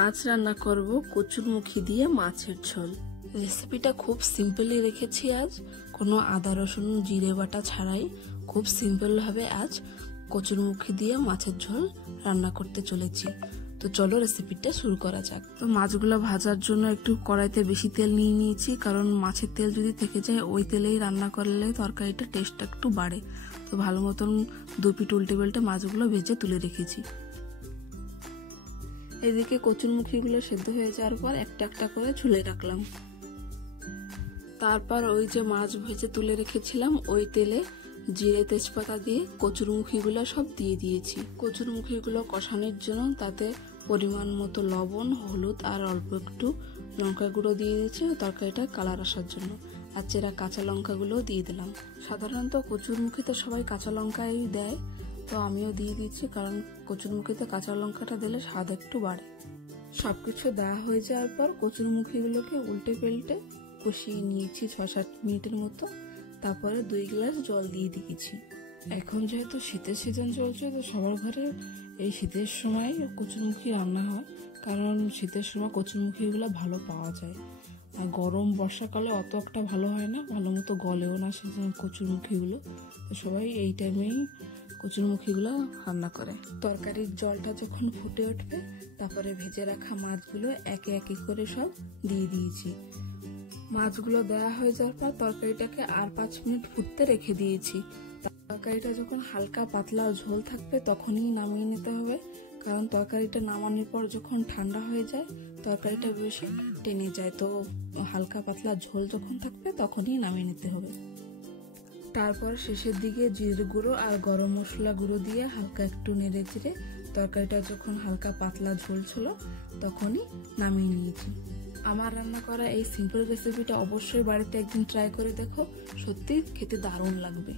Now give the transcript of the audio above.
আজ রান্না করব কচুরমুখী দিয়ে মাছের ঝোল। রেসিপিটা খুব সিম্পলি রেখেছি আজ, কোনো আদা রসুন জিরে বাটা ছাড়াই খুব সিম্পল ভাবে আজ কচুরমুখী দিয়ে মাছের ঝোল রান্না করতে চলেছি। তো চলো রেসিপিটা শুরু করা যাক। তো মাছগুলো ভাজার জন্য একটু কড়াইতে বেশি তেল নিয়ে নিয়েছি, কারণ মাছের তেল যদি থেকে যায় ওই তেলেই রান্না করলে তরকারিটা টেস্টটা একটু বাড়ে। তো ভালো মতন দুপিট উল্টে পাল্টে মাছগুলো ভেজে তুলে রেখেছি। এদিকে কচুরমুখীগুলো সেদ্ধ হয়ে যাওয়ার পর একটা একটা করে ঝুলে রাখলাম। তারপর ওই যে মাছ ভেজে তুলে রেখেছিলাম ওই তেলে জিরে তেজপাতা দিয়ে কচুরমুখীগুলো সব দিয়ে দিয়েছি। কচুরমুখীগুলো কষানোর জন্য তাতে পরিমাণ মতো লবণ, হলুদ আর অল্প একটু লঙ্কা গুঁড়ো দিয়ে দিয়েছি তরকারিটা কালার আসার জন্য। আর চেরা কাঁচা লঙ্কাগুলো দিয়ে দিলাম। সাধারণত কচুরমুখীতে সবাই কাঁচা লঙ্কাই দেয়, তো আমিও দিয়ে দিচ্ছি, কারণ কচুরমুখীতে কাঁচা লঙ্কাটা দিলে স্বাদ একটু বাড়ে। সবকিছু দেওয়া হয়ে যাওয়ার পর কচুরমুখীগুলোকে উল্টে পাল্টে কষিয়ে নিয়েছি 6-7 মিনিটের মতো। তারপরে 2 গ্লাস জল দিয়ে দিয়েছি। এখন যেহেতু শীতের সিজন চলছে, তো সবার ঘরে এই শীতের সময় কচুরমুখী রান্না হয়, কারণ শীতের সময় কচুরমুখীগুলো ভালো পাওয়া যায়। আর গরম বর্ষাকালে অত একটা ভালো হয় না, ভালো মতো গলেও না সেজন্য কচুরমুখীগুলো। তো সবাই এই টাইমেই কচুরমুখীগুলো রান্না করে। তরকারির জলটা যখন ফুটে উঠবে, তারপরে ভেজে রাখা মাছগুলো একে একে করে সব দিয়ে দিয়েছি। মাছগুলো দেওয়া হয়ে যাওয়ার পর তরকারিটাকে আর 5 মিনিট ফুটতে রেখে দিয়েছি। তরকারিটা যখন হালকা পাতলা ঝোল থাকবে তখনই নামিয়ে নিতে হবে, কারণ তরকারিটা নামানোর পর যখন ঠান্ডা হয়ে যায় তরকারিটা বেশি টেনে যায়। তো হালকা পাতলা ঝোল যখন থাকবে তখনই নামিয়ে নিতে হবে। তারপর শেষের দিকে জিরে গুঁড়ো আর গরম মশলা গুঁড়ো দিয়ে হালকা একটু নেড়ে চেড়ে তরকারিটা যখন হালকা পাতলা ঝোল ছিল তখনই নামিয়ে নিয়েছি। আমার রান্না করা এই সিম্পল রেসিপিটা অবশ্যই বাড়িতে একদিন ট্রাই করে দেখো, সত্যি খেতে দারুণ লাগবে।